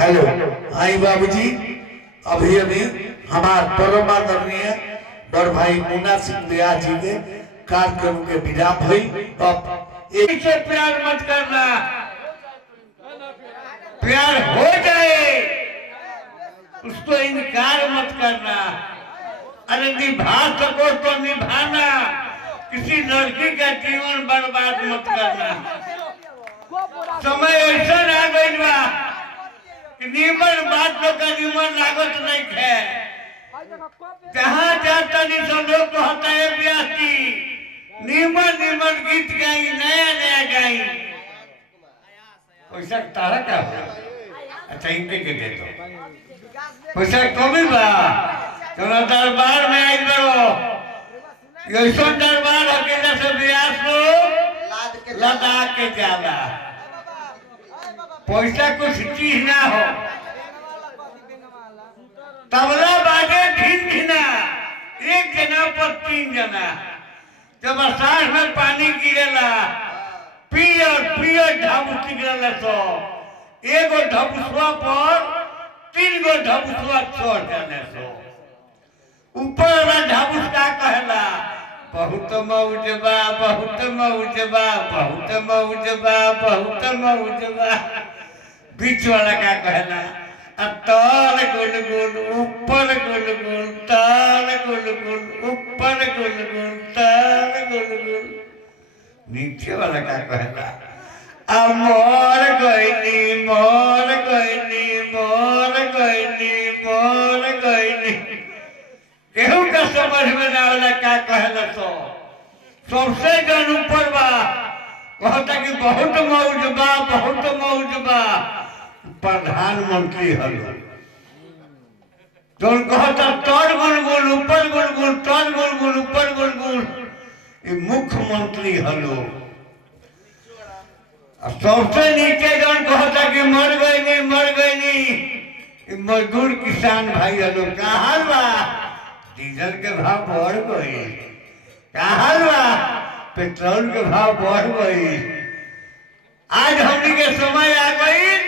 Hello. आई बाबूजी, अभी अभी हमार परम आदरणीय बड़ भाई मुन्ना सिंह बिया जी के कार्यक्रम के विदा भई। अब एक से प्यार मत करना, प्यार हो जाए उसको इनकार मत करना। अरे निभा सको तो निभाना, किसी लड़की का जीवन बर्बाद मत करना। समय ऐसा आ गई बा कि निमन बात तो का निमन लागत नहीं है। जहाँ जाता नहीं सब लोग कहता है ब्यासी निमन निमन गीत गाई, नया नया गाई। पैसा तारा क्या हो? अच्छा इनके के दे दो पैसा तो भी बा। चलो दरबार में आई करो, ऐसा दरबार अकेला से ब्यास लो लदा के जाला। पैसा कुछ चीज ना हो, तबला बाजे ढीन ढीना, एक जना पर 3 जना। जब आषाढ़ में पानी गिरेला पियर पियर ढाबूस गिरेला तो एगो ढबुसवा पर 3 गो ढबुसवा चढ़ जाने सो। ऊपर वाला ढबुस का कहला बहुत मौज बा, बहुत मौज बा, बहुत मौज बा, बहुत मौज बा। बीच वाला का कहला ताल गुल गुल ऊपर गुल गुल, ताल गुल गुल ऊपर गुल गुल, ताल गुल गुल। नीचे वाला का कहला मोर गईनी मोर गईनी मोर गईनी मोर गईनी। केहू का समझ में ना वाला का कहला तो सबसे जन ऊपर बा कहता कि बहुत मौज बा, बहुत मौज बा। प्रधानमंत्री हलो तो कहता तर गुलगुल ऊपर गुलगुल, तर गुलगुल ऊपर गुलगुल। मुख्यमंत्री हलो सबसे नीचे जन कहता कि मर गई नहीं मर गई नहीं। मजदूर किसान भाई हलो कहा बा डीजल के भाव बढ़ गई, कहा बा पेट्रोल के भाव बढ़ गई। आज हमनी के समय आ गई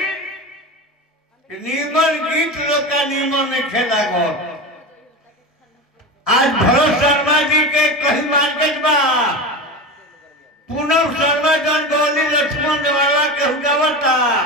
नीमन गीत लोग का नीमन में खेला गो। आज भरत शर्मा जी के कहीं मार्केट बा, पूनम शर्मा जन गोली लक्ष्मण वाला के हुआ